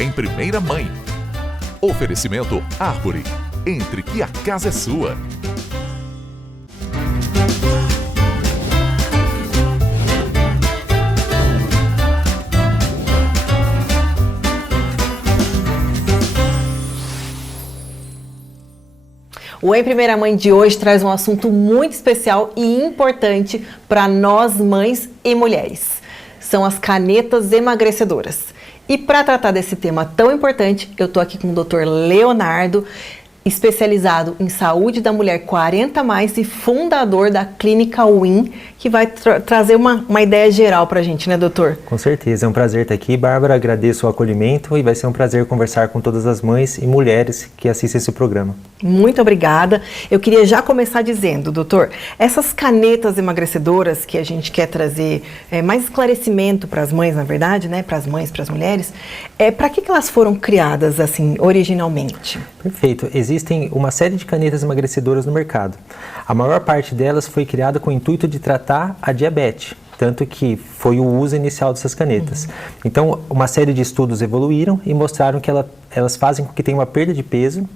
em Primeira Mãe. Oferecimento Árvore. Entre que a casa é sua. O Em Primeira Mãe de hoje traz um assunto muito especial e importante para nós mães e mulheres. São as canetas emagrecedoras. E para tratar desse tema tão importante, eu estou aqui com o Dr. Leonardo, especializado em saúde da mulher 40+, e fundador da Clínica Win, que vai trazer uma ideia geral para a gente, né, doutor? Com certeza, é um prazer estar aqui, Bárbara, agradeço o acolhimento e vai ser um prazer conversar com todas as mães e mulheres que assistem esse programa. Muito obrigada. Eu queria já começar dizendo, doutor, essas canetas emagrecedoras que a gente quer trazer mais esclarecimento para as mães, na verdade, né, para as mães, para as mulheres, para que elas foram criadas assim, originalmente? Perfeito. Existem uma série de canetas emagrecedoras no mercado. A maior parte delas foi criada com o intuito de tratar a diabetes, tanto que foi o uso inicial dessas canetas. Então, uma série de estudos evoluíram e mostraram que elas fazem com que tenha uma perda de peso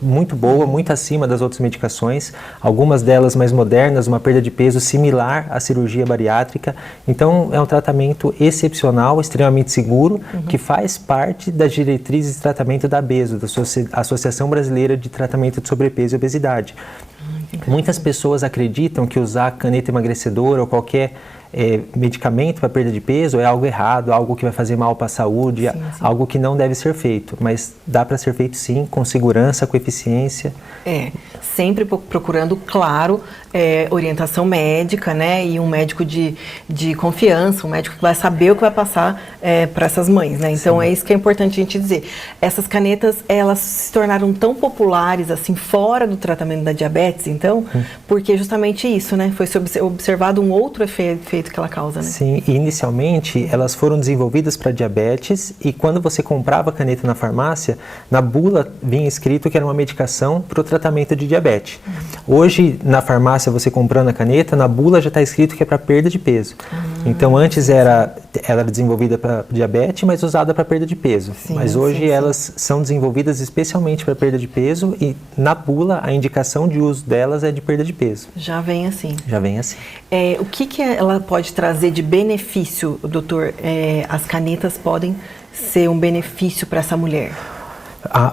muito boa, muito acima das outras medicações, algumas delas mais modernas, uma perda de peso similar à cirurgia bariátrica. Então, é um tratamento excepcional, extremamente seguro, que faz parte das diretrizes de tratamento da ABESO, da Associação Brasileira de Tratamento de Sobrepeso e Obesidade. Muitas pessoas acreditam que usar caneta emagrecedora ou qualquer medicamento para perda de peso é algo errado, algo que vai fazer mal para a saúde, sim. Algo que não deve ser feito, mas dá para ser feito sim, com segurança, com eficiência. Sempre procurando, claro, orientação médica, né, e um médico de confiança, um médico que vai saber o que vai passar para essas mães, né, então sim. É isso que é importante a gente dizer. Essas canetas, elas se tornaram tão populares, assim, fora do tratamento da diabetes, então, porque justamente isso, né, foi observado um outro efeito que ela causa, né? Sim, e inicialmente elas foram desenvolvidas para diabetes e quando você comprava a caneta na farmácia, na bula vinha escrito que era uma medicação para o tratamento de diabetes. Hoje, na farmácia, você comprando a caneta, na bula já está escrito que é para perda de peso. Então, antes ela era desenvolvida para diabetes, mas usada para perda de peso. Sim, mas hoje elas são desenvolvidas especialmente para perda de peso e na bula a indicação de uso delas é de perda de peso. Já vem assim. Já vem assim. O que ela pode trazer de benefício, doutor? As canetas podem ser um benefício para essa mulher?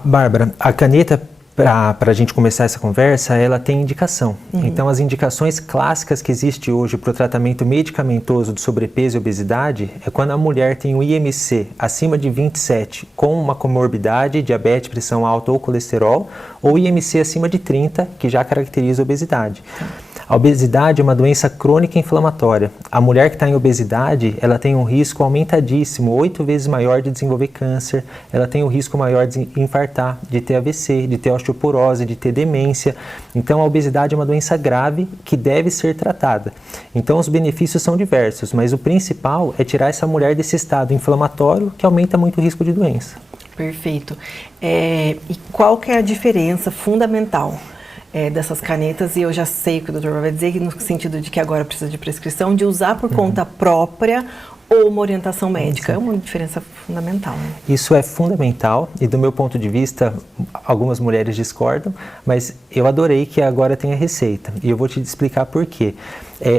Bárbara, a caneta, para a gente começar essa conversa, ela tem indicação. Então, as indicações clássicas que existem hoje para o tratamento medicamentoso de sobrepeso e obesidade é quando a mulher tem o IMC acima de 27 com uma comorbidade, diabetes, pressão alta ou colesterol, ou IMC acima de 30, que já caracteriza a obesidade. A obesidade é uma doença crônica inflamatória. A mulher que está em obesidade, ela tem um risco aumentadíssimo, 8 vezes maior de desenvolver câncer, ela tem um risco maior de infartar, de ter AVC, de ter osteoporose, de ter demência. Então, a obesidade é uma doença grave que deve ser tratada. Então, os benefícios são diversos, mas o principal é tirar essa mulher desse estado inflamatório que aumenta muito o risco de doença. Perfeito. E qual que é a diferença fundamental dessas canetas? E eu já sei o que o doutor vai dizer, no sentido de que agora precisa de prescrição, de usar por conta própria ou uma orientação médica. É uma diferença fundamental, né? Isso é fundamental e do meu ponto de vista, algumas mulheres discordam, mas eu adorei que agora tem a receita e eu vou te explicar por quê.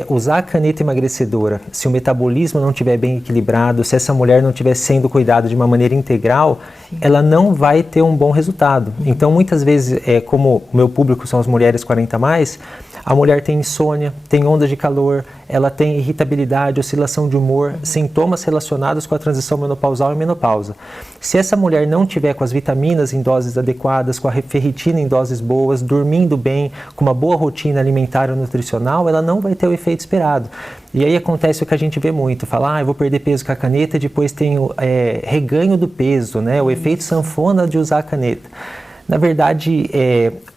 Usar a caneta emagrecedora, se o metabolismo não estiver bem equilibrado, se essa mulher não estiver sendo cuidada de uma maneira integral, sim, ela não vai ter um bom resultado. Então, muitas vezes, como o meu público são as mulheres 40+, a mulher tem insônia, tem ondas de calor, ela tem irritabilidade, oscilação de humor, sintomas relacionados com a transição menopausal e menopausa. Se essa mulher não tiver com as vitaminas em doses adequadas, com a ferritina em doses boas, dormindo bem, com uma boa rotina alimentar ou nutricional, ela não vai ter o efeito esperado. E aí acontece o que a gente vê muito, fala, eu vou perder peso com a caneta e depois tenho reganho do peso, né? O efeito sanfona de usar a caneta. Na verdade,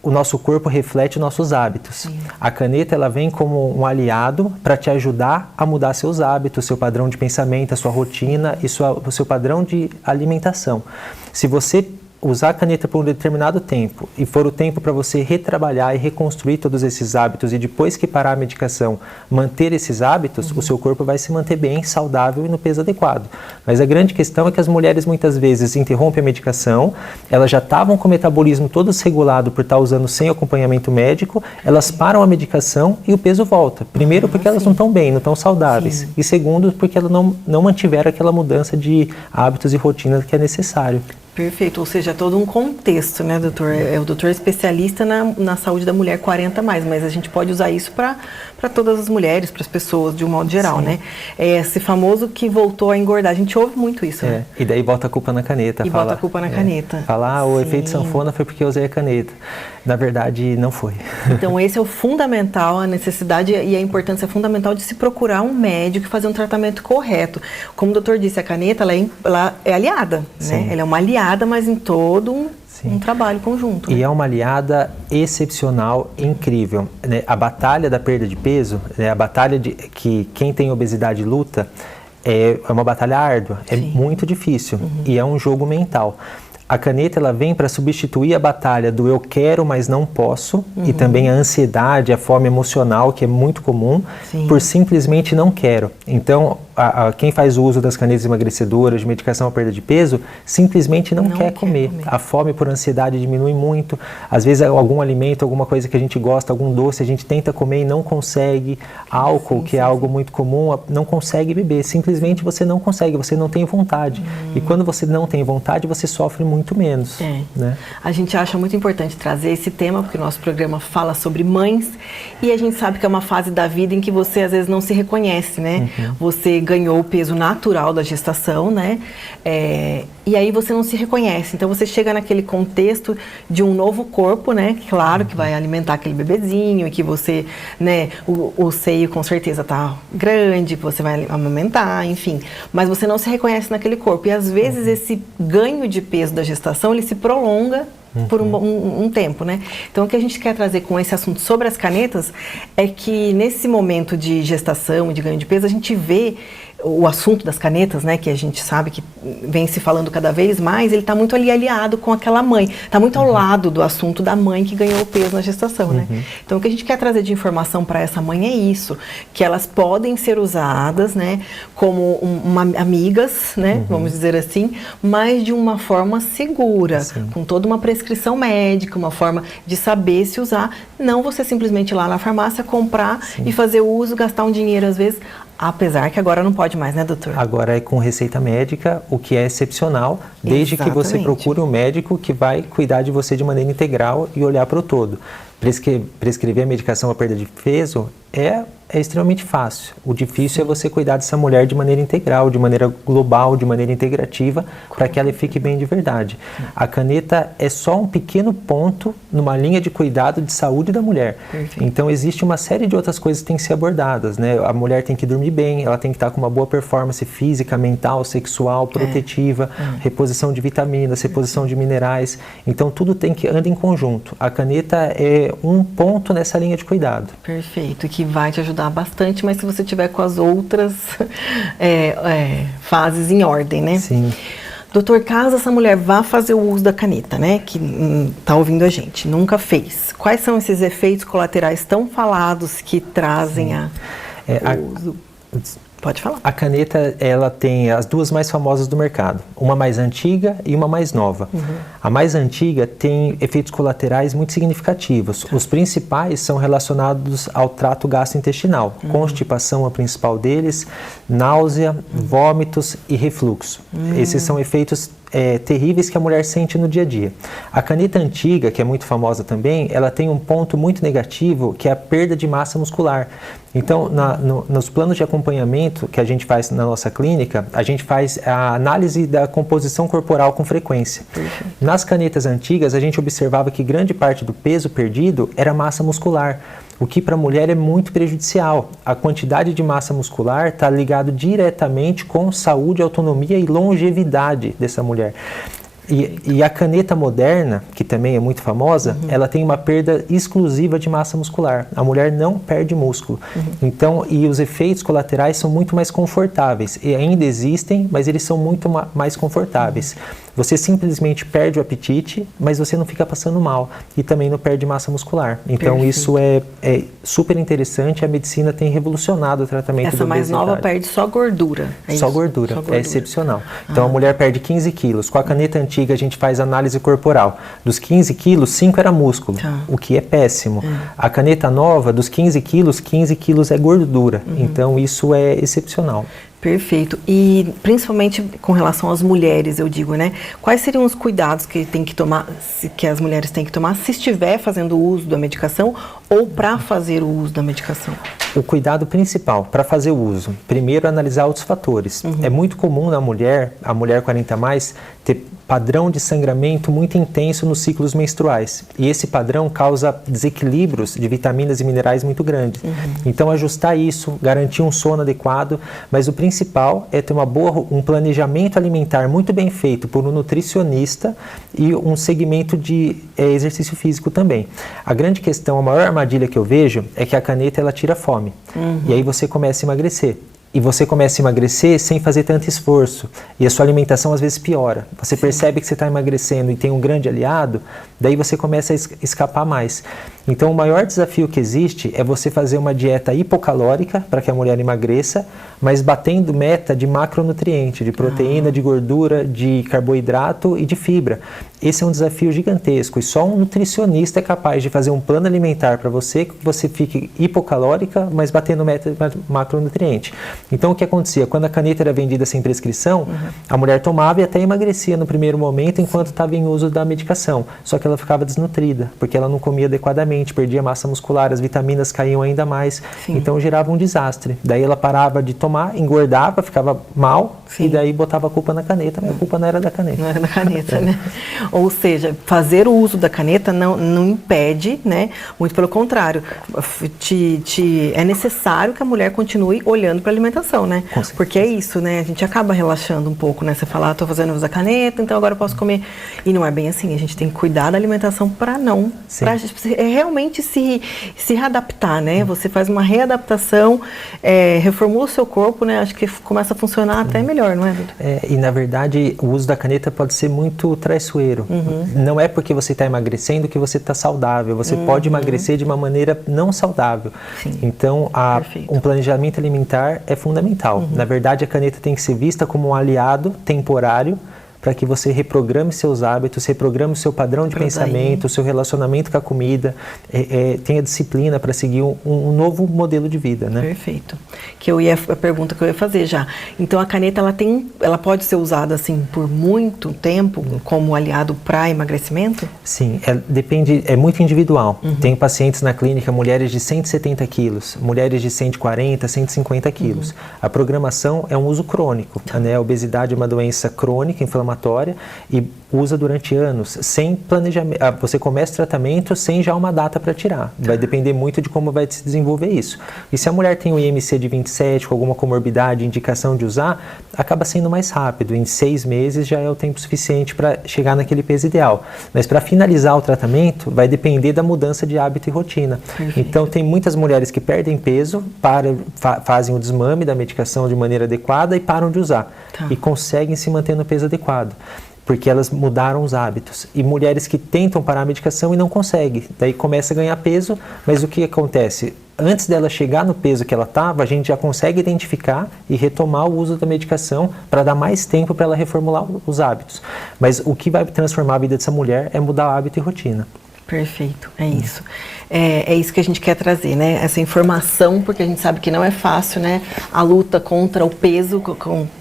o nosso corpo reflete nossos hábitos. Sim. A caneta ela vem como um aliado para te ajudar a mudar seus hábitos, seu padrão de pensamento, a sua rotina e o seu padrão de alimentação. Se você usar a caneta por um determinado tempo e for o tempo para você retrabalhar e reconstruir todos esses hábitos e depois que parar a medicação, manter esses hábitos, o seu corpo vai se manter bem, saudável e no peso adequado. Mas a grande questão é que as mulheres muitas vezes interrompem a medicação, elas já estavam com o metabolismo todo desregulado por estar usando sem acompanhamento médico, elas param a medicação e o peso volta. Primeiro porque elas não estão bem, não estão saudáveis. E segundo porque elas não mantiveram aquela mudança de hábitos e rotina que é necessário. Perfeito, ou seja, é todo um contexto, né, doutor? O doutor é especialista na saúde da mulher 40+, mas a gente pode usar isso para todas as mulheres, para as pessoas de um modo geral, né? É esse famoso que voltou a engordar, a gente ouve muito isso, né? E daí bota a culpa na caneta. Bota a culpa na caneta. Fala, o efeito sanfona foi porque eu usei a caneta. Na verdade, não foi. Então, esse é o fundamental, a necessidade e a importância fundamental de se procurar um médico e fazer um tratamento correto. Como o doutor disse, a caneta, ela é aliada, né? Ela é uma aliada, mas em todo um trabalho conjunto. E é uma aliada excepcional, incrível. Né? A batalha da perda de peso, né? A batalha que quem tem obesidade luta, é uma batalha árdua, é muito difícil e é um jogo mental. A caneta ela vem para substituir a batalha do eu quero, mas não posso, e também a ansiedade, a fome emocional, que é muito comum, por simplesmente não quero. Então, quem faz o uso das canetas emagrecedoras, de medicação à perda de peso, simplesmente não quer comer. A fome por ansiedade diminui muito. Às vezes, algum alimento, alguma coisa que a gente gosta, algum doce, a gente tenta comer e não consegue. Álcool, que é algo muito comum, não consegue beber. Simplesmente você não consegue, você não tem vontade. E quando você não tem vontade, você sofre muito menos. Né? A gente acha muito importante trazer esse tema, porque o nosso programa fala sobre mães, e a gente sabe que é uma fase da vida em que você às vezes não se reconhece, né? Você ganhou o peso natural da gestação, né? E aí você não se reconhece. Então você chega naquele contexto de um novo corpo, né? Claro que vai alimentar aquele bebezinho, e que você, né? O seio com certeza tá grande, que você vai amamentar, enfim. Mas você não se reconhece naquele corpo. E às vezes esse ganho de peso da gestação, ele se prolonga por um tempo, né? Então, o que a gente quer trazer com esse assunto sobre as canetas é que nesse momento de gestação e de ganho de peso, a gente vê o assunto das canetas, né, que a gente sabe que vem se falando cada vez mais, ele está muito ali aliado com aquela mãe, está muito ao lado do assunto da mãe que ganhou o peso na gestação, né? Então, o que a gente quer trazer de informação para essa mãe é isso, que elas podem ser usadas, né, como amigas, né, vamos dizer assim, mas de uma forma segura, com toda uma prescrição médica, uma forma de saber se usar, não você simplesmente ir lá na farmácia comprar e fazer o uso, gastar um dinheiro às vezes. Apesar que agora não pode mais, né, doutor? Agora é com receita médica, o que é excepcional, desde que você procure um médico que vai cuidar de você de maneira integral e olhar para o todo. Prescrever a medicação à perda de peso é extremamente fácil. O difícil é você cuidar dessa mulher de maneira integral, de maneira global, de maneira integrativa, para que ela fique bem de verdade. A caneta é só um pequeno ponto numa linha de cuidado de saúde da mulher. Então, existe uma série de outras coisas que têm que ser abordadas, né? A mulher tem que dormir bem, ela tem que estar com uma boa performance física, mental, sexual, protetiva, reposição de vitaminas, reposição de minerais. Então, tudo tem que andar em conjunto. A caneta é um ponto nessa linha de cuidado. Perfeito, que vai te ajudar bastante, mas se você tiver com as outras fases em ordem, né? Sim. Doutor, caso essa mulher vá fazer o uso da caneta, né, que está ouvindo a gente, nunca fez, quais são esses efeitos colaterais tão falados que trazem o uso? Pode falar. A caneta, ela tem as duas mais famosas do mercado, uma mais antiga e uma mais nova. A mais antiga tem efeitos colaterais muito significativos. Os principais são relacionados ao trato gastrointestinal. Constipação é o principal deles, náusea, vômitos e refluxo. Esses são efeitos terríveis que a mulher sente no dia a dia. A caneta antiga, que é muito famosa também, ela tem um ponto muito negativo, que é a perda de massa muscular. Então, nos planos de acompanhamento que a gente faz na nossa clínica, a gente faz a análise da composição corporal com frequência. Nas canetas antigas, a gente observava que grande parte do peso perdido era massa muscular, o que para a mulher é muito prejudicial. A quantidade de massa muscular está ligado diretamente com saúde, autonomia e longevidade dessa mulher. E a caneta moderna, que também é muito famosa, ela tem uma perda exclusiva de massa muscular. A mulher não perde músculo. Então, e os efeitos colaterais são muito mais confortáveis. E ainda existem, mas eles são muito mais confortáveis. você simplesmente perde o apetite, mas você não fica passando mal e também não perde massa muscular. Então Perfeito. Isso é super interessante, a medicina tem revolucionado o tratamento Essa da mais obesidade. nova perde só gordura. Só gordura, é excepcional. Então a mulher perde 15 quilos. Com a caneta antiga a gente faz análise corporal. Dos 15 quilos, 5 era músculo, o que é péssimo. A caneta nova, dos 15 quilos é gordura. Então isso é excepcional. Perfeito. E principalmente com relação às mulheres, eu digo, né? Quais seriam os cuidados que tem que tomar, que as mulheres têm que tomar se estiver fazendo uso da medicação ou para fazer o uso da medicação? O cuidado principal para fazer o uso, primeiro analisar outros fatores. É muito comum na mulher, a mulher 40+, ter padrão de sangramento muito intenso nos ciclos menstruais. E esse padrão causa desequilíbrios de vitaminas e minerais muito grandes. Então ajustar isso, garantir um sono adequado, mas o principal é ter um planejamento alimentar muito bem feito por um nutricionista e um segmento de exercício físico também. A grande questão, a maior armadilha que eu vejo é que a caneta ela tira fome. E aí você começa a emagrecer. E você começa a emagrecer sem fazer tanto esforço. E a sua alimentação às vezes piora. Você percebe que você está emagrecendo e tem um grande aliado, daí você começa a escapar mais. Então o maior desafio que existe é você fazer uma dieta hipocalórica para que a mulher emagreça, mas batendo meta de macronutriente, de proteína, de gordura, de carboidrato e de fibra. Esse é um desafio gigantesco e só um nutricionista é capaz de fazer um plano alimentar para você, que você fique hipocalórica, mas batendo meta de macronutriente. Então o que acontecia? Quando a caneta era vendida sem prescrição, a mulher tomava e até emagrecia no primeiro momento enquanto estava em uso da medicação. Só que ela ficava desnutrida, porque ela não comia adequadamente, perdia massa muscular, as vitaminas caíam ainda mais. Então gerava um desastre. Daí ela parava de tomar, engordava, ficava mal e daí botava a culpa na caneta, mas a culpa não era da caneta. Não era da caneta, né? Ou seja, fazer o uso da caneta não impede, né? Muito pelo contrário, é necessário que a mulher continue olhando para a alimentação, né? Porque é isso, né? A gente acaba relaxando um pouco, né? Você fala, estou fazendo uso da caneta, então agora eu posso comer. E não é bem assim, a gente tem que cuidar da alimentação para realmente se readaptar, né? Você faz uma readaptação, reformula o seu corpo, né? Acho que começa a funcionar até melhor, não é, doutor? E na verdade o uso da caneta pode ser muito traiçoeiro. Não é porque você está emagrecendo que você está saudável. Você pode emagrecer de uma maneira não saudável. Então um planejamento alimentar é fundamental. Na verdade a caneta tem que ser vista como um aliado temporário para que você reprograme seus hábitos, reprograme o seu padrão de pensamento, o seu relacionamento com a comida, tenha disciplina para seguir um novo modelo de vida, né? Perfeito. A pergunta que eu ia fazer já. Então a caneta ela pode ser usada assim por muito tempo como aliado para emagrecimento? Sim, depende, é muito individual. Tem pacientes na clínica, mulheres de 170 quilos, mulheres de 140, 150 quilos. A programação é um uso crônico, né? A obesidade é uma doença crônica, inflamatória, e usa durante anos, sem planejamento. Você começa o tratamento sem já uma data para tirar. Vai depender muito de como vai se desenvolver isso. E se a mulher tem o IMC de 27, com alguma comorbidade, indicação de usar, acaba sendo mais rápido. Em 6 meses já é o tempo suficiente para chegar naquele peso ideal. Mas para finalizar o tratamento, vai depender da mudança de hábito e rotina. Então tem muitas mulheres que perdem peso, fazem o desmame da medicação de maneira adequada e param de usar. E conseguem se manter no peso adequado, porque elas mudaram os hábitos. E mulheres que tentam parar a medicação e não conseguem, daí começa a ganhar peso, mas o que acontece? Antes dela chegar no peso que ela estava, a gente já consegue identificar e retomar o uso da medicação para dar mais tempo para ela reformular os hábitos. Mas o que vai transformar a vida dessa mulher é mudar o hábito e rotina. Perfeito, é isso. É isso que a gente quer trazer, né? Essa informação, porque a gente sabe que não é fácil, né? A luta contra o peso,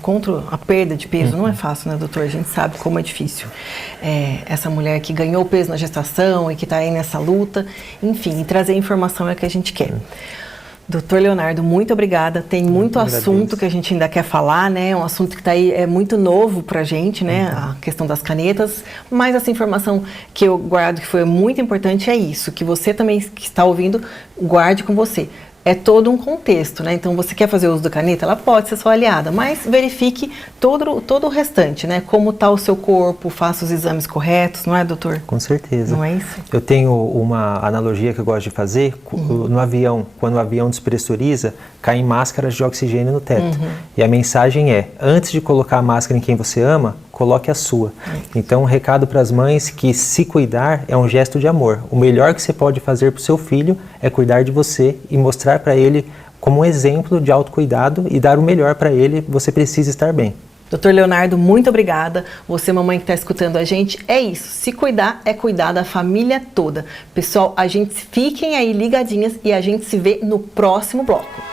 contra a perda de peso, não é fácil, né, doutor? A gente sabe como é difícil. Essa mulher que ganhou peso na gestação e que está aí nessa luta, enfim, e trazer informação é o que a gente quer. Doutor Leonardo, muito obrigada. Tem muito assunto que a gente ainda quer falar, né? Um assunto que está aí, é muito novo para a gente, né? A questão das canetas. Mas essa informação que eu guardo, que foi muito importante, é isso. Que você também, que está ouvindo, guarde com você. É todo um contexto, né? Então, você quer fazer uso da caneta? Ela pode ser sua aliada, mas verifique todo o restante, né? Como está o seu corpo, faça os exames corretos, não é, doutor? Com certeza. Não é isso? Eu tenho uma analogia que eu gosto de fazer. No avião, quando o avião despressuriza, caem máscaras de oxigênio no teto. E a mensagem é, antes de colocar a máscara em quem você ama, coloque a sua. Então, um recado para as mães que se cuidar é um gesto de amor. O melhor que você pode fazer para o seu filho é cuidar de você e mostrar para ele como um exemplo de autocuidado e dar o melhor para ele, você precisa estar bem. Dr. Leonardo, muito obrigada. Você, mamãe que está escutando a gente, é isso. Se cuidar, é cuidar da família toda. Pessoal, fiquem aí ligadinhas e a gente se vê no próximo bloco.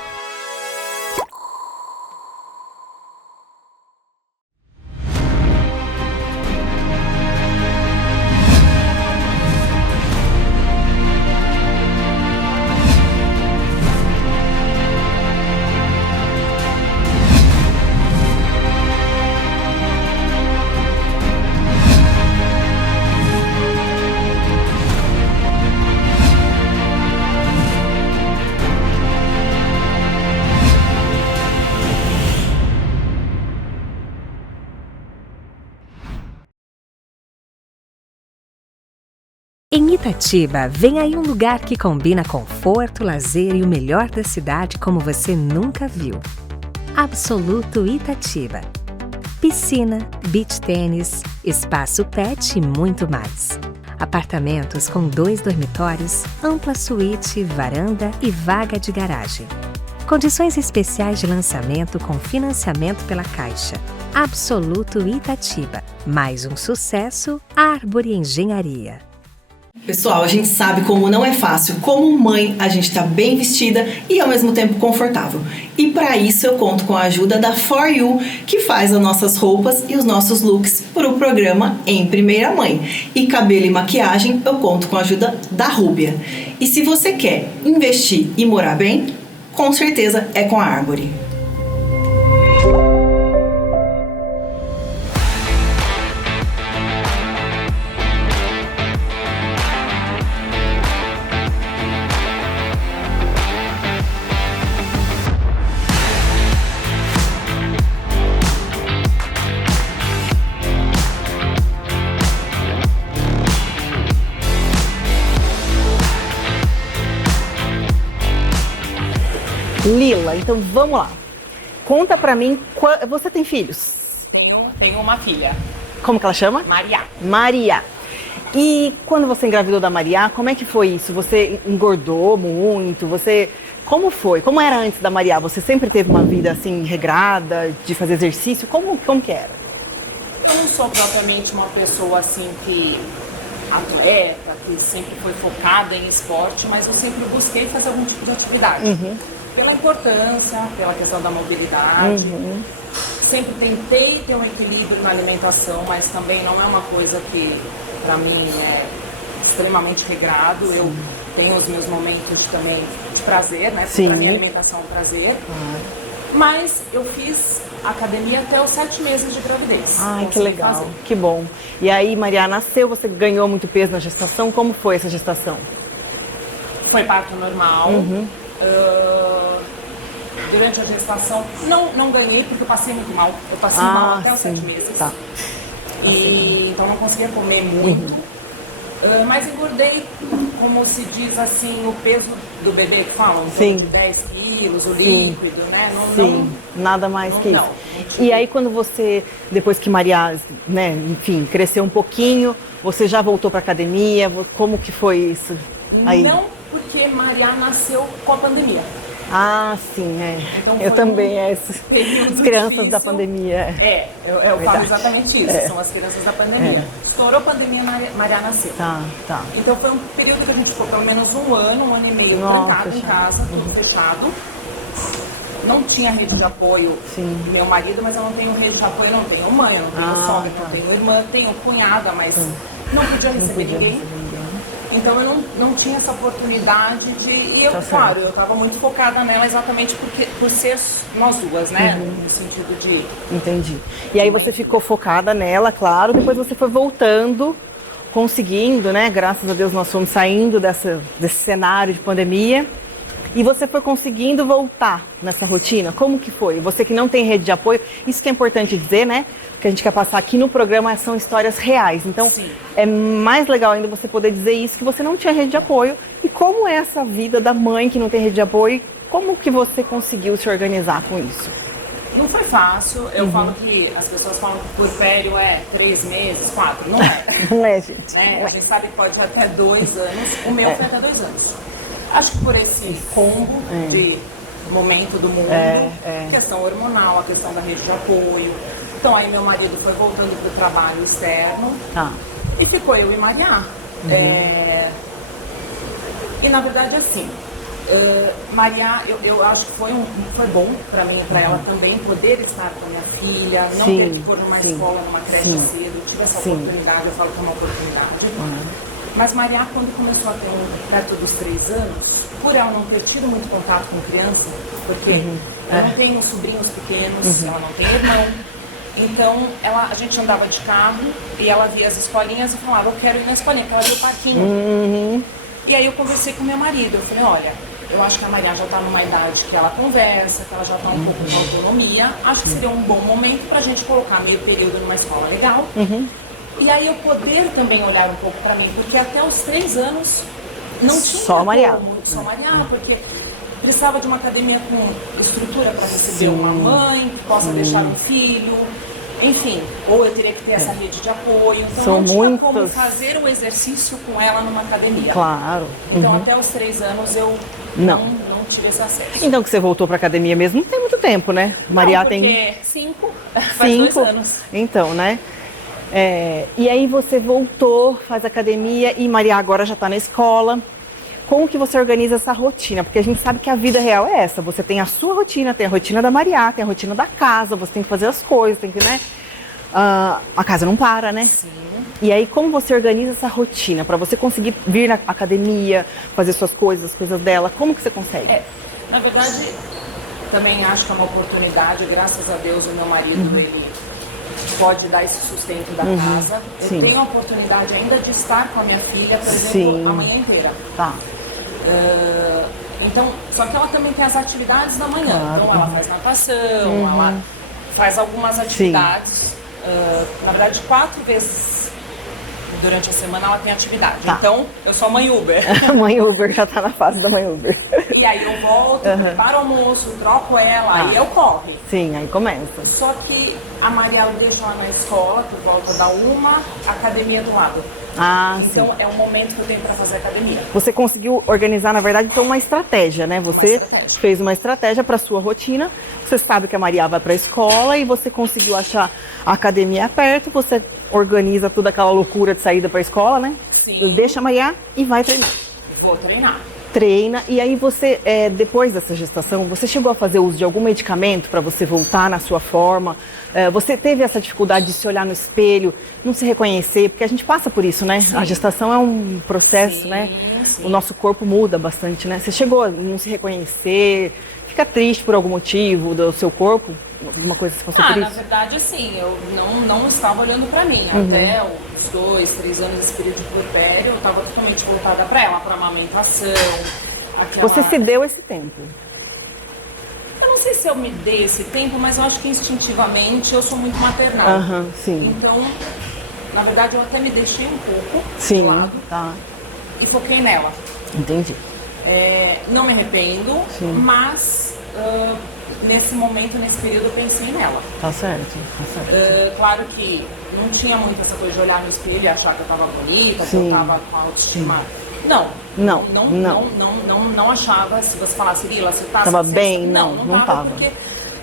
Em Itatiba, vem aí um lugar que combina conforto, lazer e o melhor da cidade como você nunca viu. Absoluto Itatiba. Piscina, beach tênis, espaço pet e muito mais. Apartamentos com 2 dormitórios, ampla suíte, varanda e vaga de garagem. Condições especiais de lançamento com financiamento pela Caixa. Absoluto Itatiba. Mais um sucesso, Árvore Engenharia. Pessoal, a gente sabe como não é fácil, como mãe, a gente está bem vestida e ao mesmo tempo confortável. E para isso eu conto com a ajuda da For You, que faz as nossas roupas e os nossos looks para o programa Em Primeira Mãe. E cabelo e maquiagem eu conto com a ajuda da Rúbia. E se você quer investir e morar bem, com certeza é com a Árvore. Lila, então vamos lá. Conta pra mim, você tem filhos? Tenho uma filha. Como que ela chama? Maria. Maria. E quando você engravidou da Maria, como é que foi isso? Você engordou muito? Como foi? Como era antes da Maria? Você sempre teve uma vida assim regrada, de fazer exercício? Como que era? Eu não sou propriamente uma pessoa assim que atleta, que sempre foi focada em esporte, mas eu sempre busquei fazer algum tipo de atividade. Pela importância, pela questão da mobilidade. Sempre tentei ter um equilíbrio na alimentação, mas também não é uma coisa que, para mim, é extremamente regrado. Eu tenho os meus momentos também de prazer, né? Porque para mim a alimentação é um prazer. Mas eu fiz academia até os 7 meses de gravidez. Ai, que legal, que bom. E aí, Maria, nasceu, você ganhou muito peso na gestação. Como foi essa gestação? Foi parto normal. Durante a gestação, não ganhei porque eu passei muito mal. Eu passei mal até os 7 meses. Tá. Então não conseguia comer muito. Mas engordei, como se diz assim, o peso do bebê que falam, de 10 quilos, o líquido, né? Nada mais que isso. E aí quando você, depois que Maria, né, enfim, cresceu um pouquinho, você já voltou pra academia? Como que foi isso? Aí? Não, porque Maria nasceu com a pandemia. Ah, sim, é. Então, eu também, as crianças difícil. Da pandemia. Eu falo exatamente isso, são as crianças da pandemia. Estourou a pandemia, Maria nasceu. Tá. Então foi um período que a gente ficou pelo menos um ano e meio trancado em casa, tudo fechado. Não tinha rede de apoio do meu marido, mas eu não tenho rede de apoio, não tenho mãe, eu não tenho sogra, não tenho irmã, tenho cunhada, mas não podia receber ninguém. Então eu não tinha essa oportunidade de... E eu, claro, eu estava muito focada nela exatamente por ser nós duas, né? No sentido de... Entendi. E aí você ficou focada nela, claro, depois você foi voltando, conseguindo, né? Graças a Deus nós fomos saindo desse cenário de pandemia. E você foi conseguindo voltar nessa rotina? Como que foi? Você que não tem rede de apoio, isso que é importante dizer, né? O que a gente quer passar aqui no programa são histórias reais. Então, é mais legal ainda você poder dizer isso, que você não tinha rede de apoio. E como é essa vida da mãe que não tem rede de apoio Como que você conseguiu se organizar com isso? Não foi fácil. Eu falo que as pessoas falam que o puerpério é 3 meses, 4. Não é. Não é, gente? Né? A gente sabe que pode ir até 2 anos. O meu foi até 2 anos. Acho que por esse combo de momento do mundo, questão hormonal, a questão da rede de apoio. Então aí meu marido foi voltando para o trabalho externo e ficou eu e Maria. E na verdade assim, Maria, eu acho que foi bom para mim e para ela também poder estar com a minha filha, não ter que pôr numa escola, numa creche cedo. Tive essa oportunidade, eu falo que é uma oportunidade. Mas Maria, quando começou a ter perto dos 3 anos, por ela não ter tido muito contato com criança, porque ela não tem sobrinhos pequenos, ela não tem irmão, então a gente andava de carro e ela via as escolinhas e falava, eu quero ir na escolinha, porque ela via o parquinho. E aí eu conversei com meu marido, eu falei, olha, eu acho que a Maria já está numa idade que ela conversa, que ela já está um pouco com autonomia, acho que seria um bom momento para a gente colocar meio período numa escola legal. E aí eu poder também olhar um pouco para mim, porque até os 3 anos não tinha só Maria, porque precisava de uma academia com estrutura para receber uma mãe, que possa deixar um filho, enfim, ou eu teria que ter essa rede de apoio, então São não tinha muitos... como fazer o exercício com ela numa academia. Claro. Então até os 3 anos eu não tive esse acesso. Então que você voltou para academia mesmo, não tem muito tempo, né? Maria tem 5, faz 2 anos. Então, né? E aí você voltou, faz academia e Maria agora já está na escola. Como que você organiza essa rotina? Porque a gente sabe que a vida real é essa. Você tem a sua rotina, tem a rotina da Maria, tem a rotina da casa, você tem que fazer as coisas, tem que, né? A casa não para, né? Sim. E aí como você organiza essa rotina para você conseguir vir na academia, fazer suas coisas, as coisas dela? Como que você consegue? Na verdade, também acho que é uma oportunidade, graças a Deus o meu marido, ele pode dar esse sustento da casa. Eu tenho a oportunidade ainda de estar com a minha filha, por exemplo, a manhã inteira. Então, só que ela também tem as atividades da manhã. Então ela faz natação, ela faz algumas atividades. Na verdade, 4 vezes durante a semana ela tem atividade. Então, eu sou a mãe Uber. Mãe Uber, já tá na fase da mãe Uber. E aí eu volto, preparo o almoço, troco ela, aí eu corre. Sim, aí começa. Só que a Maria eu deixo ela na escola, por volta da 1, academia do lado. Então é um momento que eu tenho para fazer academia. Você conseguiu organizar, na verdade, então uma estratégia, né? Você fez uma estratégia para sua rotina. Você sabe que a Maria vai para a escola e você conseguiu achar a academia perto. Você organiza toda aquela loucura de saída para a escola, né? Sim. Deixa a Maria e vai treinar. Vou treinar. Treina, e aí você, depois dessa gestação, você chegou a fazer uso de algum medicamento para você voltar na sua forma? Você teve essa dificuldade de se olhar no espelho, não se reconhecer? Porque a gente passa por isso, né? Sim. A gestação é um processo, né? Sim. O nosso corpo muda bastante, né? Você chegou a não se reconhecer, fica triste por algum motivo do seu corpo? Alguma coisa que você passou por isso? Na verdade, sim, eu não estava olhando para mim. Até os 2, 3 anos desse período de puerpério, eu estava totalmente voltada para ela, para amamentação. Você se deu esse tempo? Eu não sei se eu me dei esse tempo, mas eu acho que instintivamente eu sou muito maternal. Sim. Então, na verdade, eu até me deixei um pouco do lado e foquei nela. Entendi. Não me arrependo, mas nesse momento, nesse período, eu pensei nela. Tá certo. Claro que não tinha muito essa coisa de olhar no espelho e achar que eu tava bonita, que eu tava com a autoestima. Não achava. Se você falasse, Cirila, você tá... Tava bem? Não tava. Porque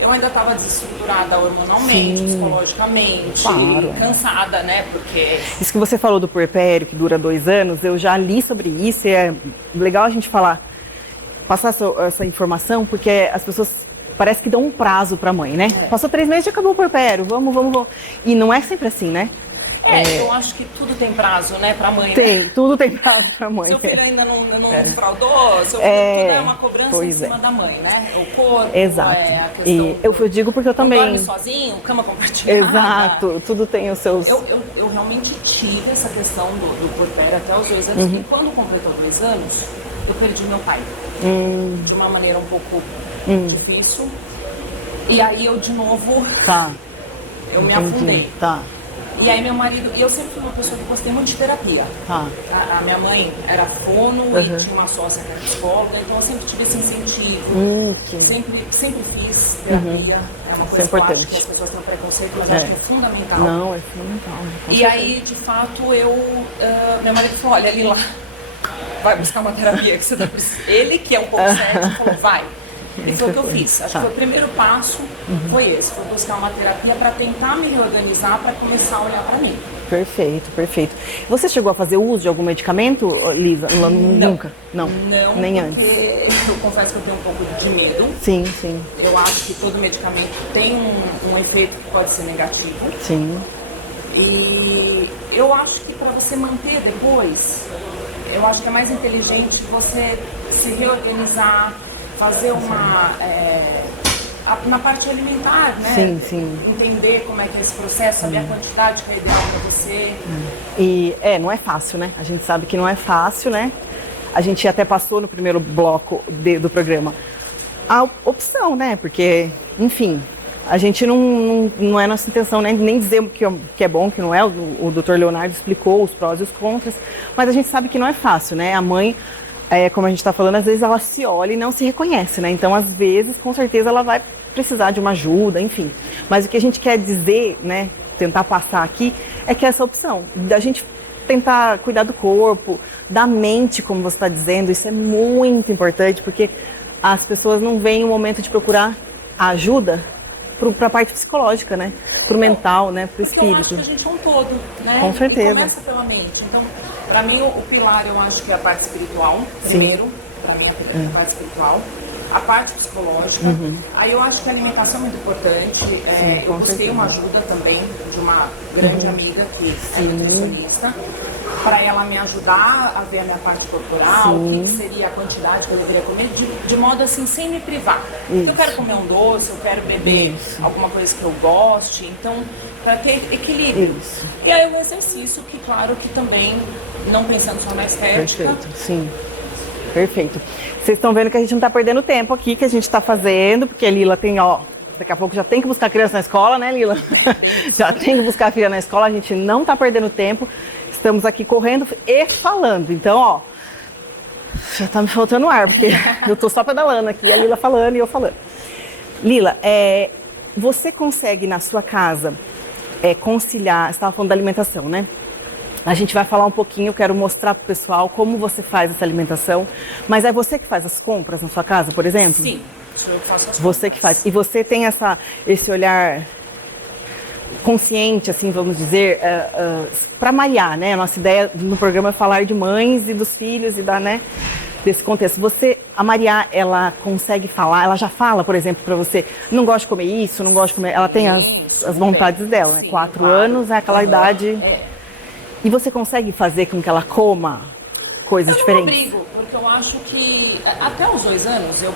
eu ainda estava desestruturada hormonalmente, psicologicamente, cansada, né? Porque... Isso que você falou do puerpério, que dura 2 anos, eu já li sobre isso e é legal a gente passar essa informação, porque as pessoas parece que dão um prazo pra mãe, né? Passou 3 meses e acabou o puerpério, vamos. E não é sempre assim, né? Eu acho que tudo tem prazo, né, pra mãe. Tudo tem prazo pra mãe. Seu filho ainda não desfraudou, seu filho tudo é uma cobrança em cima da mãe, né? O corpo, exato. A questão... E eu digo porque eu também... Dorme sozinho, cama compartilhada. Exato, tudo tem os seus... Eu realmente tive essa questão do puerpério até os 2 anos, e quando completou 2 anos, eu perdi meu pai. De uma maneira um pouco difícil. E aí eu, de novo, eu me afundei. E aí meu marido, e eu sempre fui uma pessoa que gostei muito de terapia. Tá. A minha mãe era fono e tinha uma sócia que era psicóloga, então eu sempre tive esse incentivo. Sempre fiz terapia. É uma coisa que eu acho que as pessoas têm preconceito, mas eu acho que é fundamental. Não, é fundamental. E aí, de fato, meu marido falou, olha, Lila, vai buscar uma terapia que você tá precisando. Ele, que é um pouco sério, falou, vai. E foi o que eu fiz. Acho que foi o primeiro passo, foi esse. Foi buscar uma terapia para tentar me reorganizar, para começar a olhar para mim. Perfeito, perfeito. Você chegou a fazer uso de algum medicamento, Lisa? Nunca? Não, nem antes. Eu confesso que eu tenho um pouco de medo. Sim, sim. Eu acho que todo medicamento tem um efeito que pode ser negativo. Sim. E eu acho que para você manter depois, eu acho que é mais inteligente você se reorganizar, fazer na parte alimentar, né? Sim, sim. Entender como é que é esse processo, saber a quantidade que é ideal para você. E não é fácil, né? A gente sabe que não é fácil, né? A gente até passou no primeiro bloco do programa a opção, né? Porque, enfim, a gente não é nossa intenção, né? Nem dizer que é bom, que não é. O Dr. Leonardo explicou os prós e os contras, mas a gente sabe que não é fácil, né? A mãe, como a gente está falando, às vezes ela se olha e não se reconhece, né? Então, às vezes, com certeza, ela vai precisar de uma ajuda, enfim. Mas o que a gente quer dizer, né, tentar passar aqui, é que essa opção da gente tentar cuidar do corpo, da mente, como você está dizendo, isso é muito importante, porque as pessoas não veem o momento de procurar a ajuda para a parte psicológica, né? Para o mental, né? Para o espírito. Eu acho que a gente é um todo, né? Com certeza. E começa pela mente. Então, para mim, o pilar, eu acho que é a parte espiritual. Primeiro, para mim, a parte espiritual. A parte psicológica. Aí eu acho que a alimentação é muito importante. Eu busquei uma ajuda também de uma grande amiga que é nutricionista, para ela me ajudar a ver a minha parte corporal, o que seria a quantidade que eu deveria comer, de modo assim, sem me privar. Eu quero comer um doce, eu quero beber alguma coisa que eu goste, então, para ter equilíbrio. E aí o exercício, que claro que também, não pensando só na estética. Perfeito, sim. Perfeito. Vocês estão vendo que a gente não está perdendo tempo aqui, que a gente está fazendo, porque a Lila tem, daqui a pouco já tem que buscar a criança na escola, né, Lila? Já tem que buscar a filha na escola, a gente não está perdendo tempo. Estamos aqui correndo e falando. Então, já está me faltando ar, porque eu estou só pedalando aqui, a Lila falando e eu falando. Lila, você consegue na sua casa conciliar, você estava falando da alimentação, né? A gente vai falar um pouquinho, eu quero mostrar para o pessoal como você faz essa alimentação. Mas é você que faz as compras na sua casa, por exemplo? Sim, eu faço as Você que faz. E você tem esse olhar consciente, assim, vamos dizer, para malhar, né? A nossa ideia no programa é falar de mães e dos filhos e desse contexto. A Maria, ela consegue falar, ela já fala, por exemplo, para você, não gosto de comer isso, não gosto de comer... Ela tem as vontades dela, né? 4 anos é aquela idade... E você consegue fazer com que ela coma coisas diferentes? Eu não brigo, porque eu acho que até os 2 anos eu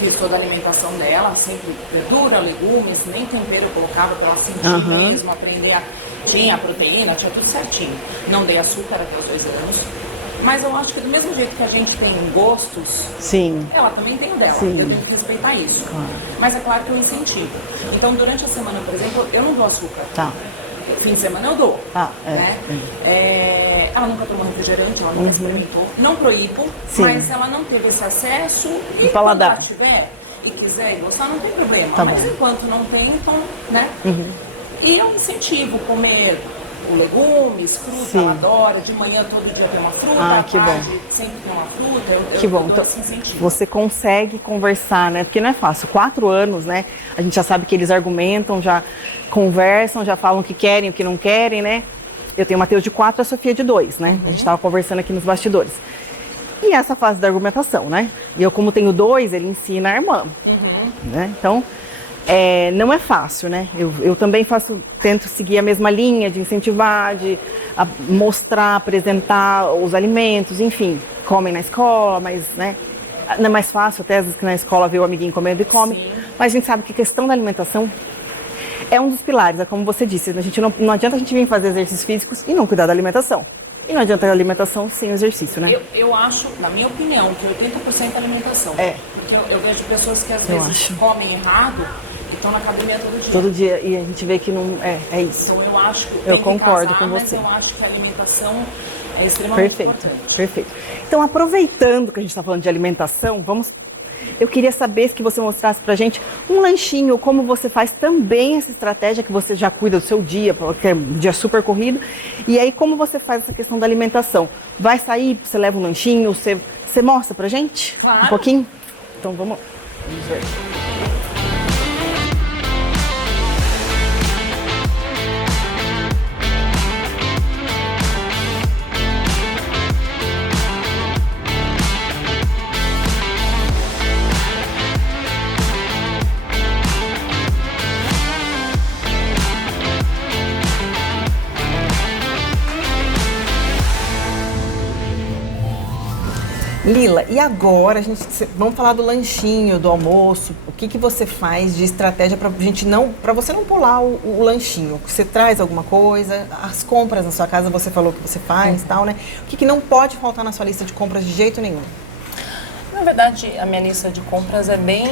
fiz toda a alimentação dela, sempre verdura, legumes, nem tempero eu colocava para ela sentir mesmo, aprender tinha a proteína, tinha tudo certinho. Não dei açúcar até os 2 anos. Mas eu acho que do mesmo jeito que a gente tem gostos, ela também tem o dela. Eu tenho que respeitar isso. Mas é claro que eu incentivo. Então durante a semana, por exemplo, eu não dou açúcar. Tá. Fim de semana eu dou, né? Ela nunca tomou refrigerante, ela nunca experimentou. Não proíbo, mas ela não teve esse acesso. E quando ela tiver e quiser e gostar, não tem problema. Mas enquanto não tem, então, né? E eu incentivo comer legumes, fruta, ela adora. De manhã todo dia tem uma fruta, à tarde sempre tem uma fruta. Que bom. Então, você consegue conversar, né? Porque não é fácil. 4 anos, né? A gente já sabe que eles argumentam, já conversam, já falam o que querem, o que não querem, né? Eu tenho o Matheus de 4 e a Sofia de 2, né? A gente estava conversando aqui nos bastidores. E essa fase da argumentação, né? E eu, como tenho 2, ele ensina a irmã. Né? Então, não é fácil, né? Eu também tento seguir a mesma linha de incentivar, de mostrar, apresentar os alimentos, enfim. Comem na escola, mas, né? Não é mais fácil, até às vezes que na escola vê o amiguinho comendo e come. Mas a gente sabe que a questão da alimentação é um dos pilares, é como você disse. A gente não adianta a gente vir fazer exercícios físicos e não cuidar da alimentação. E não adianta a alimentação sem o exercício, né? Eu acho, na minha opinião, que 80% é alimentação. Porque eu vejo pessoas que às vezes comem errado e estão na academia todo dia. Todo dia, e a gente vê que não é isso. Então eu acho que Eu tem que concordo casar, com mas você. eu acho que a alimentação é extremamente importante. Perfeito. Então, aproveitando que a gente está falando de alimentação, eu queria saber que você mostrasse pra gente um lanchinho, como você faz também essa estratégia que você já cuida do seu dia, porque é um dia super corrido. E aí, como você faz essa questão da alimentação? Vai sair, você leva um lanchinho, você mostra pra gente? Claro. Um pouquinho? Então, vamos ver. Lila, e agora vamos falar do lanchinho, do almoço. O que você faz de estratégia para você não pular o lanchinho? Você traz alguma coisa? As compras na sua casa você falou que você faz, tal, né? O que não pode faltar na sua lista de compras de jeito nenhum? Na verdade, a minha lista de compras é bem,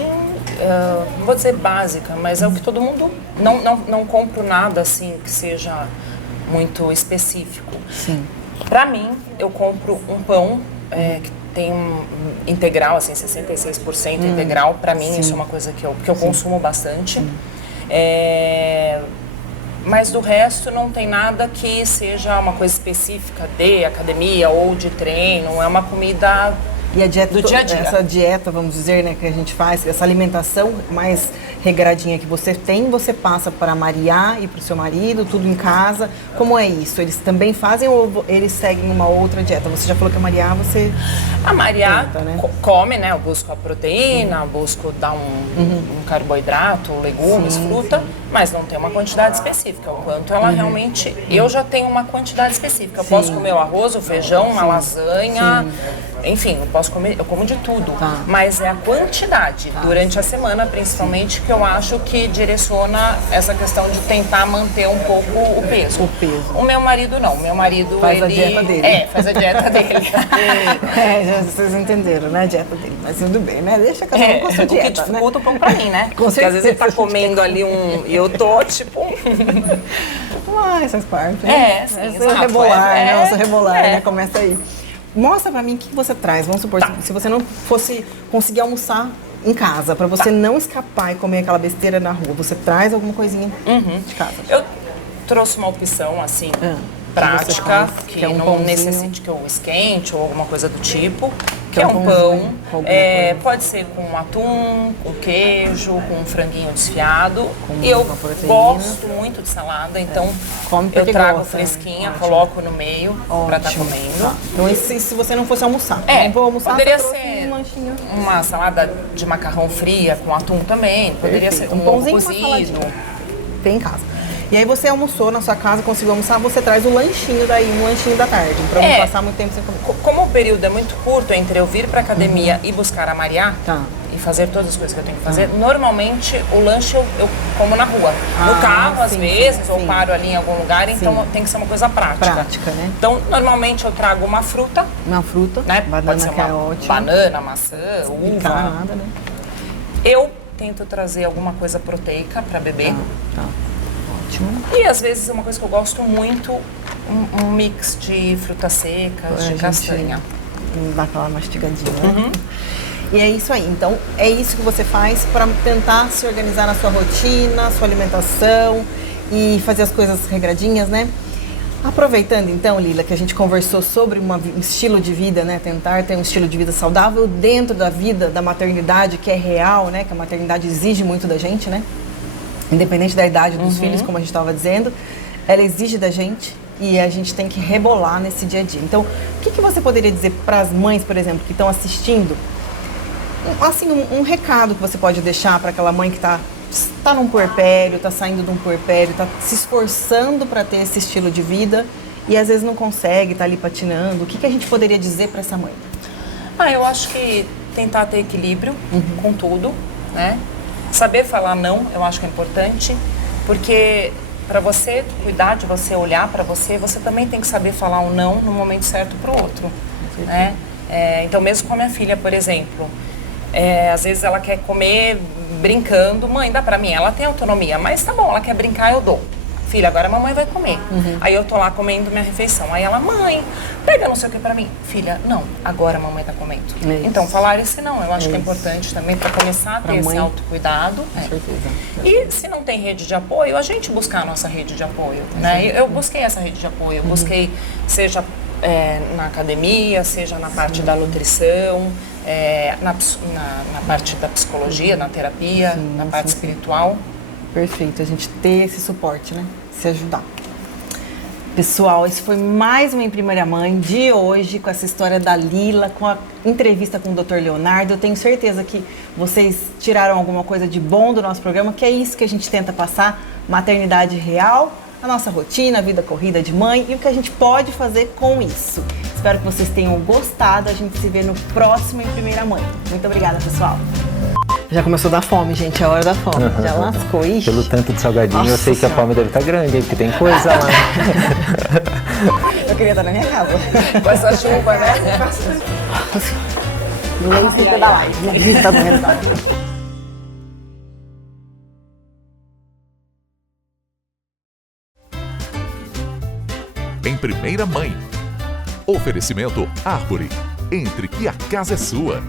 não vou dizer básica, mas é o que todo mundo... Não compro nada assim que seja muito específico. Sim. Pra mim, eu compro um pão que tem integral, assim, 66% integral. Pra mim, Sim. isso é uma coisa que eu consumo bastante. Mas do resto, não tem nada que seja uma coisa específica de academia ou de treino. É uma comida... E a dieta do dia a dia. Essa dieta, vamos dizer, né, que a gente faz, essa alimentação mais regradinha que você tem, você passa para a Maria e para o seu marido, tudo em casa. Como é isso? Eles também fazem ou eles seguem uma outra dieta? Você já falou que a Maria, você... A Maria tenta, né? come, né? Eu busco a proteína, busco dar um carboidrato, legumes, fruta, mas não tem uma quantidade específica. O quanto ela realmente... Eu já tenho uma quantidade específica. Eu posso comer o arroz, o feijão, uma lasanha... Enfim, eu como de tudo, mas é a quantidade durante a semana, principalmente, que eu acho que direciona essa questão de tentar manter um pouco o peso. O meu marido não, o meu marido faz a dieta dele. faz a dieta dele. Vocês entenderam, né, a dieta dele, mas tudo bem, né? Deixa cada um com a sua dieta, o que dificulta um pouco pra mim, né? Com Porque às vezes ele tá certeza. comendo ali e eu tô, tipo... Essas partes, né? Sim, Essa exato. rebolar, né? Nossa, rebolar, É. né? Começa aí. Mostra pra mim o que você traz. Vamos supor, se você não fosse conseguir almoçar em casa, pra você não escapar e comer aquela besteira na rua, você traz alguma coisinha de casa? Eu trouxe uma opção, assim, você prática, faz, que que é um não pãozinho. necessite que eu esquente ou alguma coisa do tipo, que é é um um pãozinho pão. com alguma coisa. Pode ser com atum, com queijo, com um franguinho desfiado. Com Eu uma proteína. gosto muito de salada, então Come porque eu trago gosta, né? fresquinha, Ótimo. coloco no meio pra estar Ótimo. comendo. Tá. Então, se você não fosse almoçar, É, não vou almoçar, poderia você trouxe ser um lanchinho. uma salada de macarrão fria com atum também. Poderia Perfeito. ser Um um ovo pãozinho e uma cozido. saladinha. Tem em casa. E aí você almoçou na sua casa, conseguiu almoçar, você traz o lanchinho daí, um lanchinho da tarde, pra não passar muito tempo sem comer. Como o período é muito curto entre eu vir pra academia e buscar a Maria Tá. e fazer todas as coisas que eu tenho que fazer, normalmente o lanche eu como na rua. No carro, às sim, vezes, sim, ou sim. paro ali em algum lugar, então tem que ser uma coisa prática. Prática, né? Então, normalmente eu trago uma fruta, Uma fruta, né? banana Pode ser que é uma ótimo. banana, maçã, Picar uva. nada, né? Eu tento trazer alguma coisa proteica pra beber. Tá. Ótimo. E às vezes uma coisa que eu gosto muito, um mix de frutas secas, de castanha. Dá aquela mastigadinha, né? E é isso aí. Então, é isso que você faz para tentar se organizar na sua rotina, sua alimentação e fazer as coisas regradinhas, né? Aproveitando então, Lila, que a gente conversou sobre um estilo de vida, né? Tentar ter um estilo de vida saudável dentro da vida da maternidade, que é real, né? Que a maternidade exige muito da gente, né? Independente da idade dos filhos, como a gente estava dizendo, ela exige da gente e a gente tem que rebolar nesse dia a dia. Então, o que você poderia dizer para as mães, por exemplo, que estão assistindo? Assim, um recado que você pode deixar para aquela mãe que está num puerpério, está saindo de um puerpério, está se esforçando para ter esse estilo de vida e às vezes não consegue, está ali patinando. O que a gente poderia dizer para essa mãe? Eu acho que tentar ter equilíbrio com tudo, né? Saber falar não, eu acho que é importante, porque para você cuidar de você, olhar para você, você também tem que saber falar um não no momento certo para o outro, né? Então, mesmo com a minha filha, por exemplo, às vezes ela quer comer brincando, mãe, dá pra mim? Ela tem autonomia, mas tá bom, ela quer brincar, eu dou. Filha, agora a mamãe vai comer. Aí eu tô lá comendo minha refeição. Aí ela, mãe, pega não sei o que pra mim. Filha, não, agora a mamãe tá comendo. Então, falar esse não, eu acho que é importante também pra começar a ter esse autocuidado. Com certeza. E se não tem rede de apoio, a gente buscar a nossa rede de apoio, né? Eu busquei essa rede de apoio, eu busquei, seja na academia, seja na parte da nutrição, na parte da psicologia, na terapia, na parte espiritual. Perfeito, a gente ter esse suporte, né? Se ajudar. Pessoal, esse foi mais um Em Primeira Mãe de hoje, com essa história da Lila, com a entrevista com o Dr. Leonardo. Eu tenho certeza que vocês tiraram alguma coisa de bom do nosso programa, que é isso que a gente tenta passar, maternidade real, a nossa rotina, a vida corrida de mãe e o que a gente pode fazer com isso. Espero que vocês tenham gostado, a gente se vê no próximo Em Primeira Mãe. Muito obrigada, pessoal. Já começou a dar fome, gente, é a hora da fome. Já lascou, ixi. Pelo tanto de salgadinho, Nossa eu sei que a fome deve estar grande, porque tem coisa lá. Eu queria estar na minha casa. Com essa chuva, né? Nem sem pedalar. Tá doendo. Em Primeira Mãe. Oferecimento Arbory. Entre que a casa é sua.